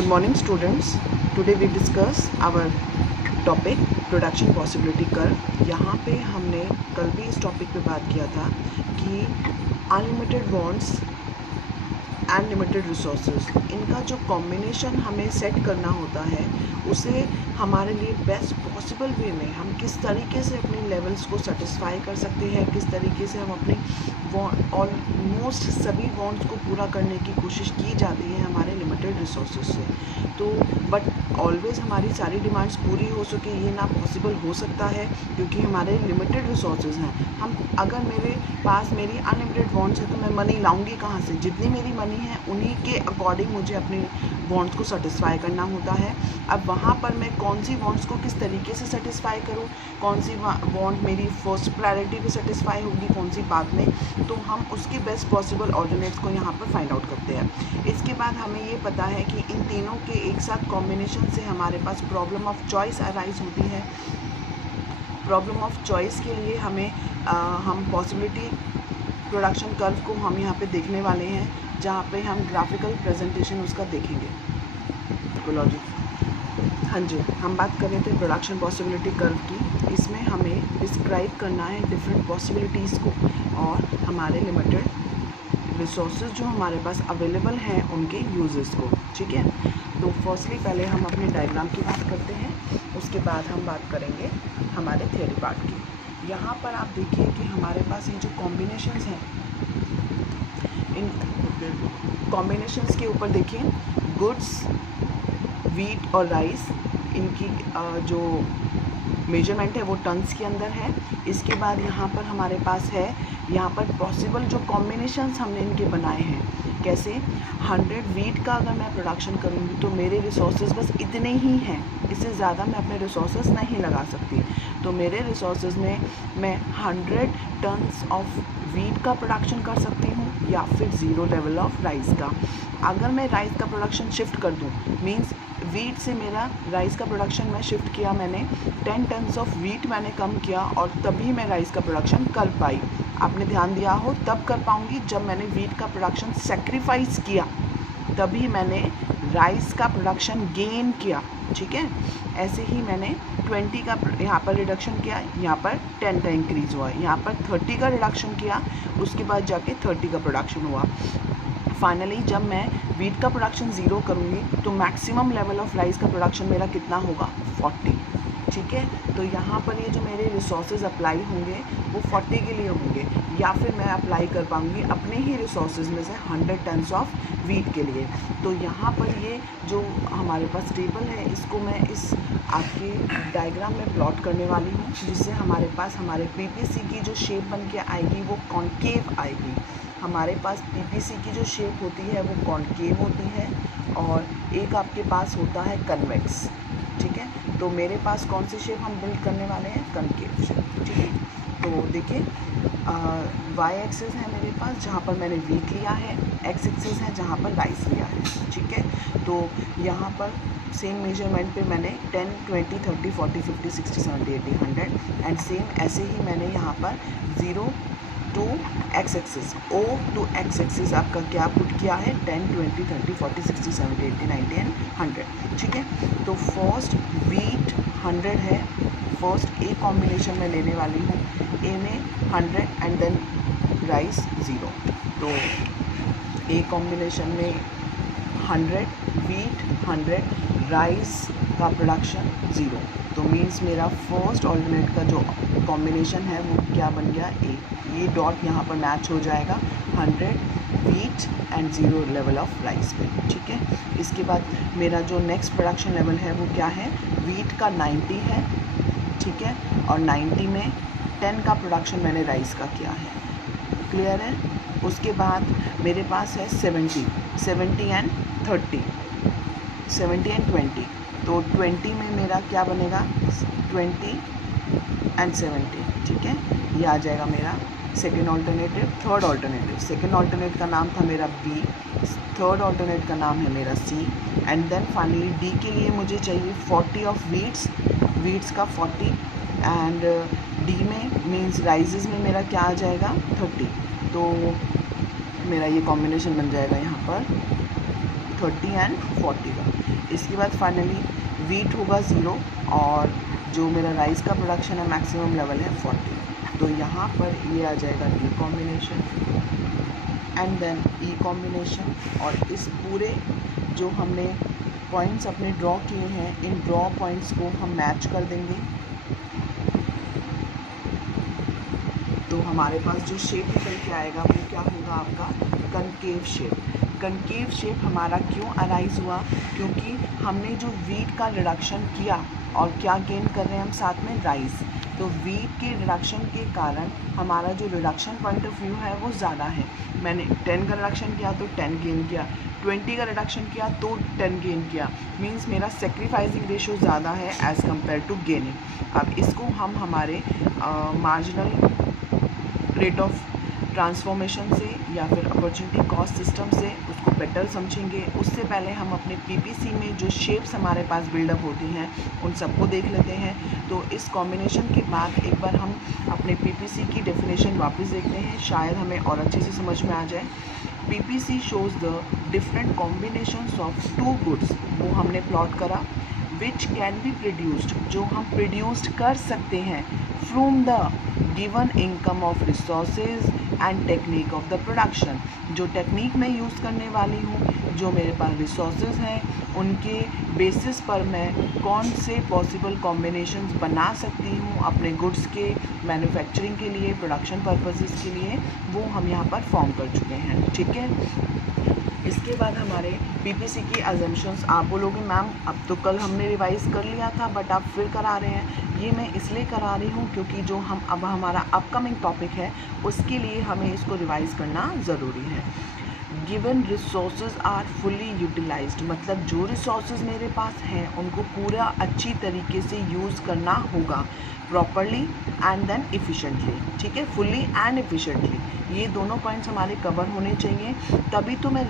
Good morning students. Today we discuss our topic production possibility curve. यहाँ पे हमने कल भी इस टॉपिक पे बात किया था कि unlimited wants and limited resources, इनका जो कॉम्बिनेशन हमें सेट करना होता है उसे हमारे लिए बेस्ट पॉसिबल वे में हम किस तरीके से अपने लेवल्स को सेटिस्फाई कर सकते हैं, किस तरीके से हम अपने ऑलमोस्ट सभी वांट्स को पूरा करने की कोशिश की जाती है हमारे लिमिटेड रिसोर्सेज से। तो बट ऑलवेज़ हमारी सारी डिमांड्स पूरी हो सके ये ना पॉसिबल हो सकता है, क्योंकि हमारे लिमिटेड रिसोर्सेज हैं। हम अगर मेरे पास मेरी अनलिमिटेड वांट्स है तो मैं मनी लाऊंगी कहाँ से? जितनी मेरी मनी है उन्हीं के अकॉर्डिंग मुझे अपनी वांट्स को सेटिस्फाई करना होता है। अब वहाँ पर मैं कौन सी वांट्स को किस तरीके से सेटिस्फाई करूँ, कौन सी वांट मेरी फर्स्ट प्रायोरिटी पे सेटिस्फाई होगी, कौन सी बाद में, तो हम उसके बेस्ट पॉसिबल ऑर्डिनेट्स को यहाँ पर फाइंड आउट करते हैं। इसके बाद हमें ये पता है कि इन तीनों के एक साथ कॉम्बिनेशन से हमारे पास प्रॉब्लम ऑफ चॉइस अराइज होती है। प्रॉब्लम ऑफ चॉइस के लिए हमें हम पॉसिबिलिटी प्रोडक्शन कर्व को हम यहाँ पे देखने वाले हैं, जहाँ पे हम ग्राफिकल प्रेजेंटेशन उसका देखेंगे। हाँ जी, हम बात कर रहे थे प्रोडक्शन पॉसिबिलिटी कर्व की। इसमें हमें डिस्क्राइब करना है डिफरेंट पॉसिबिलिटीज़ को और हमारे लिमिटेड रिसोर्सेज जो हमारे पास अवेलेबल हैं उनके यूजेस को। ठीक है, तो फर्स्टली पहले हम अपने डायग्राम की बात करते हैं, उसके बाद हम बात करेंगे हमारे थियोरी पार्ट की। यहाँ पर आप देखिए कि हमारे पास ये जो कॉम्बिनेशंस हैं, इन कॉम्बिनेशंस के ऊपर देखिए गुड्स, वीट और राइस, इनकी जो मेजरमेंट है वो टन्स के अंदर है। इसके बाद यहाँ पर हमारे पास है, यहाँ पर पॉसिबल जो कॉम्बिनेशंस हमने इनके बनाए हैं, कैसे 100 वीट का अगर मैं प्रोडक्शन करूँगी तो मेरे रिसोर्सेज बस इतने ही हैं, इससे ज़्यादा मैं अपने रिसोर्सेज नहीं लगा सकती। तो मेरे रिसोर्सेज में मैं 100 टन्स ऑफ वीट का प्रोडक्शन कर सकती हूँ या फिर 0 लेवल ऑफ राइस का। अगर मैं राइस का प्रोडक्शन शिफ्ट कर दूँ, मीन्स वीट से मेरा राइस का प्रोडक्शन मैं शिफ्ट किया, मैंने 10 टन्स ऑफ वीट मैंने कम किया और तभी मैं राइस का प्रोडक्शन कर पाई। आपने ध्यान दिया हो तब कर पाऊँगी जब मैंने वीट का प्रोडक्शन सेक्रीफाइस किया, तभी मैंने राइस का प्रोडक्शन गेन किया। ठीक है, ऐसे ही मैंने 20 का यहाँ पर रिडक्शन किया, यहाँ पर 10 का इंक्रीज़ हुआ, यहाँ पर 30 का रिडक्शन किया, उसके बाद जाके 30 का प्रोडक्शन हुआ। फाइनली जब मैं वीट का प्रोडक्शन 0 करूँगी तो मैक्सिमम लेवल ऑफ राइस का प्रोडक्शन मेरा कितना होगा? 40। ठीक है, तो यहाँ पर ये जो मेरे रिसोर्सेज अप्लाई होंगे वो 40 के लिए होंगे, या फिर मैं अप्लाई कर पाऊँगी अपने ही रिसोर्सेज में से 100 टन्स ऑफ वीट के लिए। तो यहाँ पर ये जो हमारे पास टेबल है इसको मैं इस आपके डायग्राम में प्लॉट करने वाली हूँ, जिससे हमारे पास हमारे पीपीसी की जो शेप बन के आएगी वो कॉन्केव आएगी। हमारे पास पीपीसी की जो शेप होती है वो कॉन्केव होती है और एक आपके पास होता है कन्वेक्स। ठीक है, तो मेरे पास कौन सी शेप हम बिल्ड करने वाले हैं? Concave shape. ठीक है, तो देखिए वाई एक्सिस है मेरे पास जहाँ पर मैंने वीट लिया है, एक्स एक्सिस है जहाँ पर राइस लिया है। ठीक है, तो यहाँ पर सेम मेजरमेंट पे मैंने 10, 20, 30, 40, 50, 60, 70, 80, 100 एंड सेम ऐसे ही मैंने यहाँ पर 0 to X axis, O to X axis आपका क्या पुट किया है? 10, 20, 30, 40, 60, 70, 80, 90 एंड 100। ठीक है, तो फर्स्ट वीट 100 है, फर्स्ट ए कॉम्बिनेशन में लेने वाली हूँ, ए में 100 एंड देन राइस 0। तो ए कॉम्बिनेशन में 100 वीट, 100 राइस का प्रोडक्शन 0। तो मीन्स मेरा फर्स्ट ऑल्टरनेट का जो कॉम्बिनेशन है वो क्या बन गया? ए। ये डॉट यहाँ पर मैच हो जाएगा 100 wheat and 0 level of rice पे। ठीक है, इसके बाद मेरा जो नेक्स्ट प्रोडक्शन लेवल है वो क्या है? वीट का 90 है। ठीक है, और 90 में 10 का प्रोडक्शन मैंने राइस का किया है। क्लियर है? उसके बाद मेरे पास है 70 एंड 30, 70 एंड 20। तो 20 में मेरा क्या बनेगा? 20 एंड 70। ठीक है, ये आ जाएगा मेरा second alternative. Third alternative, second alternate का नाम था मेरा बी, थर्ड ऑल्टरनेट का नाम है मेरा सी, एंड देन फाइनली डी के लिए मुझे चाहिए 40 ऑफ वीट्स का 40 एंड डी में मीन्स राइजेस में मेरा क्या आ जाएगा? 30। तो मेरा ये कॉम्बिनेशन बन जाएगा यहाँ पर 30 एंड 40 का। इसके बाद फाइनली वीट होगा 0 और जो मेरा राइस का प्रोडक्शन है मैक्सिमम लेवल है 40। तो यहाँ पर ये आ जाएगा D combination and then E combination. और इस पूरे जो हमने पॉइंट्स अपने ड्रॉ किए हैं, इन ड्रॉ पॉइंट्स को हम मैच कर देंगे। तो हमारे पास जो शेप निकल के आएगा वो क्या होगा आपका कनकेव शेप। कनकेव शेप हमारा क्यों अराइज हुआ, क्योंकि हमने जो वीट का रिडक्शन किया और क्या गेन कर रहे हैं हम साथ में राइस। तो वीट के रिडक्शन के कारण हमारा जो रिडक्शन पॉइंट ऑफ व्यू है वो ज़्यादा है। मैंने 10 का रिडक्शन किया तो 10 गेन किया, 20 का रिडक्शन किया तो 10 गेन किया। मींस मेरा सेक्रीफाइसिंग रेशो ज़्यादा है एज़ कम्पेयर टू गेनिंग। अब इसको हम हमारे मार्जिनल रेट ऑफ ट्रांसफॉर्मेशन से या फिर अपॉर्चुनिटी कॉस्ट सिस्टम से उसको बेटर समझेंगे। उससे पहले हम अपने पीपीसी में जो शेप्स हमारे पास बिल्डअप होती हैं उन सबको देख लेते हैं। तो इस कॉम्बिनेशन के बाद एक बार हम अपने पीपीसी की डेफिनेशन वापस देखते हैं, शायद हमें और अच्छे से समझ में आ जाए। PPC shows the different combinations of two goods, वो हमने प्लॉट करा, विच कैन बी प्रोड्यूस्ड, जो हम प्रोड्यूस्ड कर सकते हैं from the given income of resources and technique of the production. जो टेक्निक मैं यूज़ करने वाली हूँ, जो मेरे पास रिसोर्सेज हैं, उनके बेसिस पर मैं कौन से पॉसिबल कॉम्बिनेशंस बना सकती हूँ अपने गुड्स के मैन्युफैक्चरिंग के लिए, प्रोडक्शन पर्पसेस के लिए, वो हम यहाँ पर फॉर्म कर चुके हैं। ठीक है, इसके बाद हमारे पीपीसी की अजम्पशंस। आप बोलोगे मैम अब तो कल हमने रिवाइज़ कर लिया था बट आप फिर करा रहे हैं। ये मैं इसलिए करा रही हूँ क्योंकि जो हम अब हमारा अपकमिंग टॉपिक है उसके लिए हमें इसको रिवाइज़ करना ज़रूरी है। Given resources are fully utilised, मतलब जो रिसोर्सेज मेरे पास हैं उनको पूरा अच्छी तरीके से यूज़ करना होगा, प्रॉपरली एंड देन इफ़िशेंटली। ठीक है, फुल्ली एंड इफ़िशेंटली, ये दोनों पॉइंट्स हमारे कवर होने चाहिए, तभी तो मैं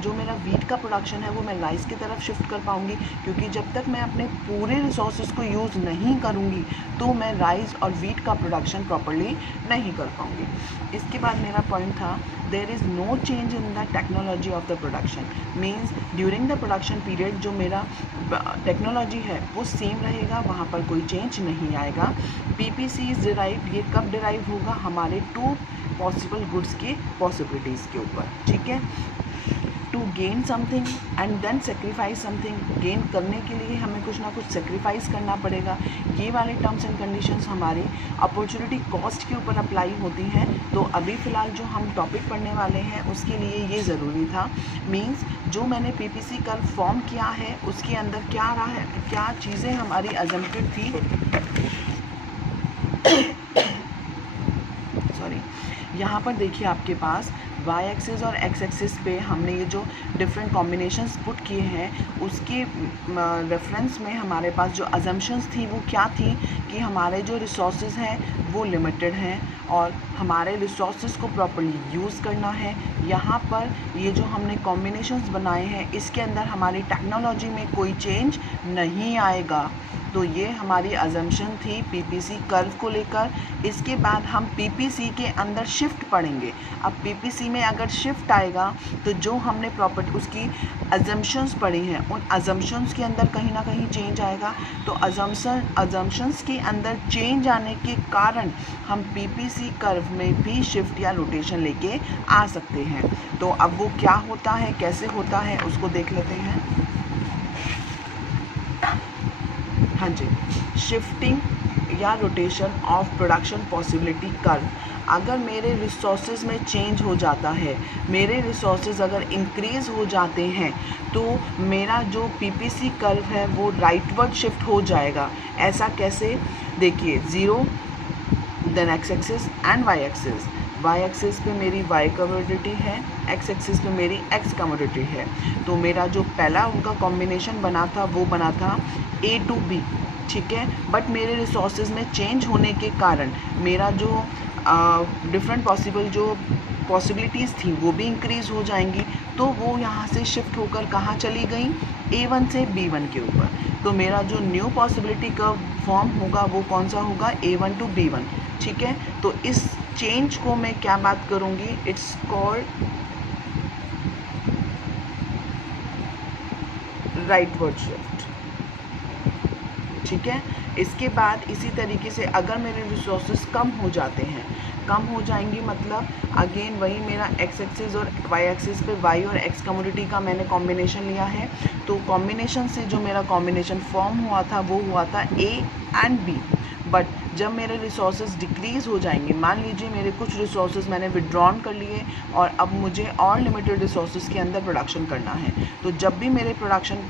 जो मेरा वीट का प्रोडक्शन है वो मैं राइस की तरफ शिफ्ट कर पाऊँगी। क्योंकि जब तक मैं अपने पूरे रिसोर्सेज को यूज़ नहीं करूँगी तो मैं राइस और वीट का प्रोडक्शन प्रॉपरली नहीं कर पाऊँगी। इसके बाद मेरा पॉइंट था there is no change in the technology of the production. Means during the production period जो मेरा टेक्नोलॉजी है वो सेम रहेगा, वहाँ पर कोई चेंज नहीं आएगा। पीपीसी इज़ डिराइव्ड, ये कब डिराइव होगा, हमारे टू पॉसिबल गुड्स की पॉसिबिलिटीज़ के ऊपर। ठीक है, to gain something and then sacrifice something, gain करने के लिए हमें कुछ ना कुछ सेक्रीफाइस करना पड़ेगा। ये वाले टर्म्स एंड कंडीशंस हमारी अपॉर्चुनिटी कॉस्ट के ऊपर अप्लाई होती हैं। तो अभी फ़िलहाल जो हम टॉपिक पढ़ने वाले हैं उसके लिए ये ज़रूरी था। मींस जो मैंने पीपीसी कर्व फॉर्म किया है उसके अंदर क्या रहा है, क्या चीज़ें हमारी अजम्प्टेड थी, सॉरी, यहाँ पर देखिए आपके पास वाई एक्सिस और एक्स एक्सिस पे हमने ये जो डिफरेंट कॉम्बिनेशंस पुट किए हैं उसके रेफरेंस में हमारे पास जो अजम्पशंस थी वो क्या थी कि हमारे जो रिसोर्सेज हैं वो लिमिटेड हैं और हमारे रिसोर्सेज को प्रॉपर्ली यूज़ करना है। यहाँ पर ये जो हमने कॉम्बिनेशंस बनाए हैं इसके अंदर हमारी टेक्नोलॉजी में कोई चेंज नहीं आएगा। तो ये हमारी अजम्पशन थी पीपीसी कर्व को लेकर। इसके बाद हम पीपीसी के अंदर शिफ्ट पढ़ेंगे। अब पीपीसी में अगर शिफ्ट आएगा तो जो हमने प्रॉपर्टी उसकी अजम्पशंस पढ़ी हैं उन अजम्पशंस के अंदर कहीं ना कहीं चेंज आएगा। तो अजम्पशंस के अंदर चेंज आने के कारण हम पीपीसी कर्व में भी शिफ्ट या रोटेशन लेके आ सकते हैं। तो अब वो क्या होता है, कैसे होता है, उसको देख लेते हैं। हाँ जी, शिफ्टिंग या rotation of production possibility curve. अगर मेरे रिसोर्सेज में चेंज हो जाता है, मेरे रिसोर्सेज अगर इंक्रीज़ हो जाते हैं तो मेरा जो पीपीसी कर्व है वो राइटवर्ड शिफ्ट हो जाएगा। ऐसा कैसे, देखिए 0 then X axis and Y axis. Y axis पे मेरी वाई कमोडिटी है, एक्स एक्सिस पे मेरी एक्स कमोडिटी है। तो मेरा जो पहला उनका कॉम्बिनेशन बना था वो बना था ए टू बी, ठीक है। बट मेरे रिसोर्सेज में चेंज होने के कारण मेरा जो डिफरेंट पॉसिबिलिटीज़ थी वो भी इंक्रीज़ हो जाएंगी। तो वो यहाँ से शिफ्ट होकर कहाँ चली गई, A1 से B1 के ऊपर। तो मेरा जो न्यू पॉसिबिलिटी कर्व फॉर्म होगा वो कौन सा होगा, A1 टू B1, ठीक है। तो इस चेंज को मैं क्या बात करूँगी, इट्स कॉल्ड राइटवर्ड शिफ्ट। ठीक है, इसके बाद इसी तरीके से अगर मेरे रिसोर्सेज कम हो जाते हैं, कम हो जाएंगे मतलब अगेन वही मेरा एक्स एक्सिस और वाई एक्सिस पे वाई और एक्स कमोडिटी का मैंने कॉम्बिनेशन लिया है, तो कॉम्बिनेशन से जो मेरा कॉम्बिनेशन फॉर्म हुआ था वो हुआ था ए एंड बी। बट जब मेरे रिसोर्सेज डिक्रीज़ हो जाएंगे, मान लीजिए मेरे कुछ रिसोर्सेज मैंने विड्रॉन कर लिए और अब मुझे और लिमिटेड रिसोर्सेज के अंदर प्रोडक्शन करना है, तो जब भी मेरे प्रोडक्शन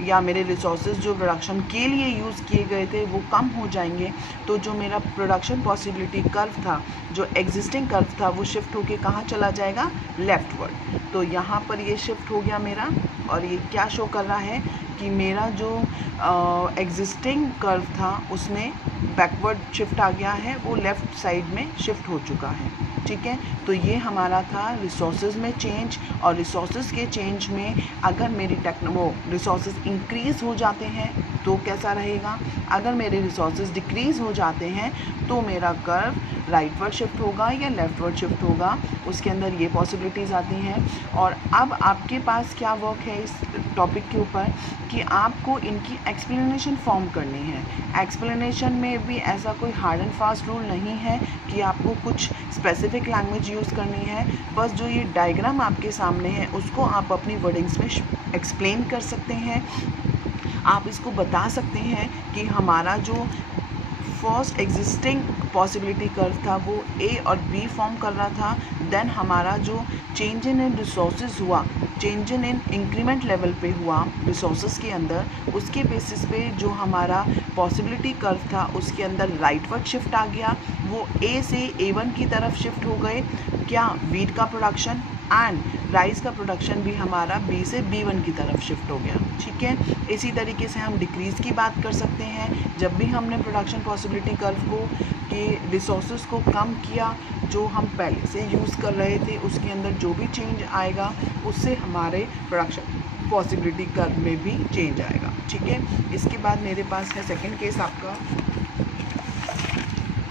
या मेरे रिसोर्सेज जो प्रोडक्शन के लिए यूज़ किए गए थे वो कम हो जाएंगे, तो जो मेरा प्रोडक्शन पॉसिबिलिटी कर्व था, जो एग्जिस्टिंग कर्व था, वो शिफ्ट होके कहाँ चला जाएगा, लेफ्टवर्ड। तो यहाँ पर ये शिफ्ट हो गया मेरा, और ये क्या शो कर रहा है कि मेरा जो एग्जिस्टिंग कर्व था उसमें बैकवर्ड शिफ्ट आ गया है, वो लेफ़्ट साइड में शिफ्ट हो चुका है। ठीक है, तो ये हमारा था रिसोर्सेज में चेंज, और रिसोर्सेज के चेंज में अगर मेरी रिसोर्सेज इंक्रीज़ हो जाते हैं तो कैसा रहेगा, अगर मेरे रिसोर्सेज डिक्रीज़ हो जाते हैं तो मेरा कर्व राइटवर्ड शिफ्ट होगा या लेफ्टवर्ड शिफ्ट होगा, उसके अंदर ये पॉसिबिलिटीज़ आती हैं। और अब आपके पास क्या वर्क है इस टॉपिक के ऊपर कि आपको इनकी एक्सप्लेनेशन फॉर्म करनी है। एक्सप्लेनेशन में भी ऐसा कोई हार्ड एंड फास्ट रूल नहीं है कि आपको कुछ स्पेसिफिक लैंग्वेज यूज़ करनी है, बस जो ये डायग्राम आपके सामने है उसको आप अपनी वर्डिंग्स में एक्सप्लेन कर सकते हैं। आप इसको बता सकते हैं कि हमारा जो फर्स्ट एग्जिस्टिंग पॉसिबिलिटी कर्व था वो ए और बी फॉर्म कर रहा था, देन हमारा जो चेंज इन रिसोर्सेज हुआ, चेंज इन इंक्रीमेंट लेवल पे हुआ रिसोर्सेज के अंदर, उसके बेसिस पे जो हमारा पॉसिबिलिटी कर्व था उसके अंदर राइटवर्ड शिफ्ट आ गया, वो ए से A1 की तरफ शिफ्ट हो गए, क्या वीट का प्रोडक्शन, एंड राइस का प्रोडक्शन भी हमारा बी से B1 की तरफ शिफ्ट हो गया। ठीक है, इसी तरीके से हम डिक्रीज़ की बात कर सकते हैं, जब भी हमने प्रोडक्शन पॉसिबिलिटी कर्व को के रिसोर्सेज को कम किया, जो हम पहले से यूज़ कर रहे थे उसके अंदर जो भी चेंज आएगा उससे हमारे प्रोडक्शन पॉसिबिलिटी कर्व में भी चेंज आएगा। ठीक है, इसके बाद मेरे पास है सेकंड केस आपका।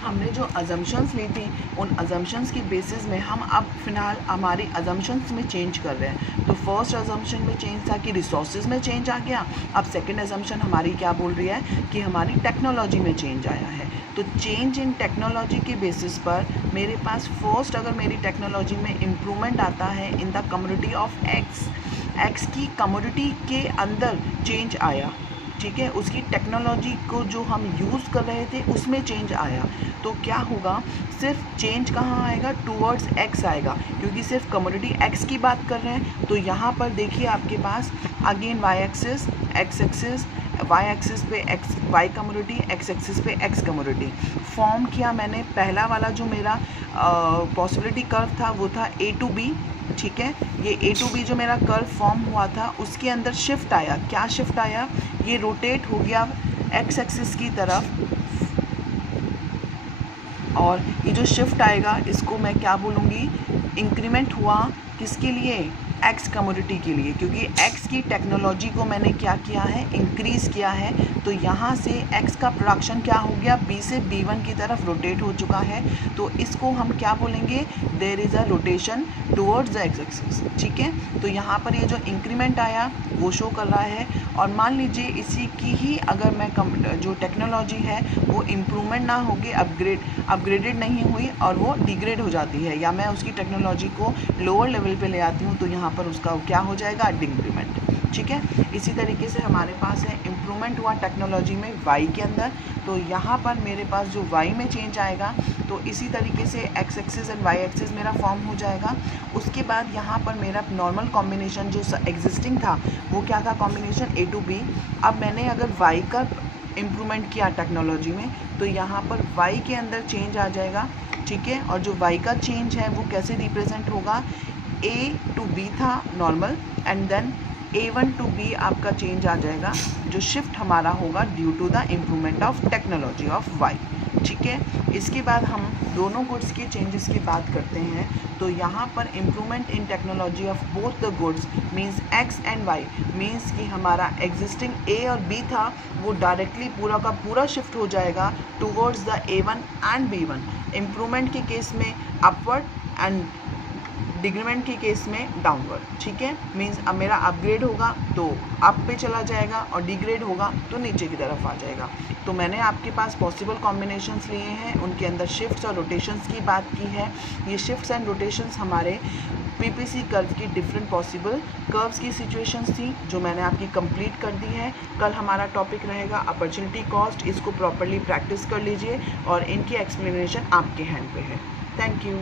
हमने जो अजम्पशंस ली थी उन अजम्पशंस की बेसिस में हम अब फ़िलहाल हमारी अजम्पशंस में चेंज कर रहे हैं। तो फर्स्ट अजम्पशन में चेंज था कि रिसोर्सेज में चेंज आ गया, अब सेकंड अजम्पशन हमारी क्या बोल रही है कि हमारी टेक्नोलॉजी में चेंज आया है। तो चेंज इन टेक्नोलॉजी के बेसिस पर मेरे पास फर्स्ट अगर मेरी टेक्नोलॉजी में इम्प्रूवमेंट आता है in the commodity of x की कमोडिटी के अंदर चेंज आया, ठीक है, उसकी टेक्नोलॉजी को जो हम यूज़ कर रहे थे उसमें चेंज आया, तो क्या होगा, सिर्फ चेंज कहाँ आएगा, टूवर्ड्स एक्स आएगा, क्योंकि सिर्फ कमोडिटी एक्स की बात कर रहे हैं। तो यहाँ पर देखिए आपके पास again Y axis, X axis, Y axis पे X Y commodity, X axis पे एक्स कमोडिटी फॉर्म किया मैंने। पहला वाला जो मेरा पॉसिबिलिटी कर्व था वो था A to B, ठीक है, ये A to B जो मेरा कर्व फॉर्म हुआ था उसके अंदर शिफ्ट आया, क्या शिफ्ट आया, ये रोटेट हो गया एक्स एक्सिस की तरफ, और ये जो शिफ्ट आएगा इसको मैं क्या बोलूँगी, इंक्रीमेंट हुआ किसके लिए, एक्स कमोडिटी के लिए, क्योंकि एक्स की टेक्नोलॉजी को मैंने क्या किया है, इंक्रीज़ किया है। तो यहाँ से एक्स का प्रोडक्शन क्या हो गया, बी से B1 की तरफ रोटेट हो चुका है, तो इसको हम क्या बोलेंगे, there is a rotation towards the X axis. ठीक है, तो यहाँ पर ये जो इंक्रीमेंट आया वो शो कर रहा है, और मान लीजिए इसी की ही अगर मैं जो टेक्नोलॉजी है वो इम्प्रूवमेंट ना होगी, अपग्रेडेड नहीं हुई और वो डिग्रेड हो जाती है, या मैं उसकी टेक्नोलॉजी को लोअर लेवल पे ले आती हूँ, तो यहाँ पर उसका क्या हो जाएगा, डिक्रीमेंट। ठीक है, इसी तरीके से हमारे पास है इम्प्रूवमेंट हुआ टेक्नोलॉजी में वाई के अंदर, तो यहाँ पर मेरे पास जो वाई में चेंज आएगा तो इसी तरीके से X axis and Y axis मेरा फॉर्म हो जाएगा। उसके बाद यहाँ पर मेरा नॉर्मल कॉम्बिनेशन जो एग्जिस्टिंग था वो क्या था, कॉम्बिनेशन A to B। अब मैंने अगर वाई का इम्प्रूवमेंट किया टेक्नोलॉजी में तो यहाँ पर वाई के अंदर चेंज आ जाएगा। ठीक है, और जो वाई का चेंज है वो कैसे रिप्रेजेंट होगा, A to B था normal, and then A1 to B आपका चेंज आ जाएगा, जो शिफ्ट हमारा होगा due to the improvement of technology of Y. ठीक है, इसके बाद हम दोनों गुड्स के चेंजेस की बात करते हैं, तो यहाँ पर improvement in technology of both the goods means X and Y, means कि हमारा एग्जिस्टिंग A और B था वो डायरेक्टली पूरा का पूरा शिफ्ट हो जाएगा towards the A1 and B1। Improvement के केस में अपवर्ड एंड डिक्रीमेंट की केस में डाउनवर्ड, ठीक है। मीन्स अब मेरा अपग्रेड होगा तो अप पे चला जाएगा और डिग्रेड होगा तो नीचे की तरफ आ जाएगा। तो मैंने आपके पास पॉसिबल कॉम्बिनेशंस लिए हैं, उनके अंदर शिफ्ट्स और रोटेशंस की बात की है। ये शिफ्ट्स एंड रोटेशंस हमारे पीपीसी कर्व की डिफरेंट पॉसिबल कर्व्स की सिचुएशंस थी जो मैंने आपकी कंप्लीट कर दी है। कल हमारा टॉपिक रहेगा अपॉर्चुनिटी कॉस्ट, इसको प्रॉपर्ली प्रैक्टिस कर लीजिए और इनकी एक्सप्लेनेशन आपके हैंड पे है। Thank you.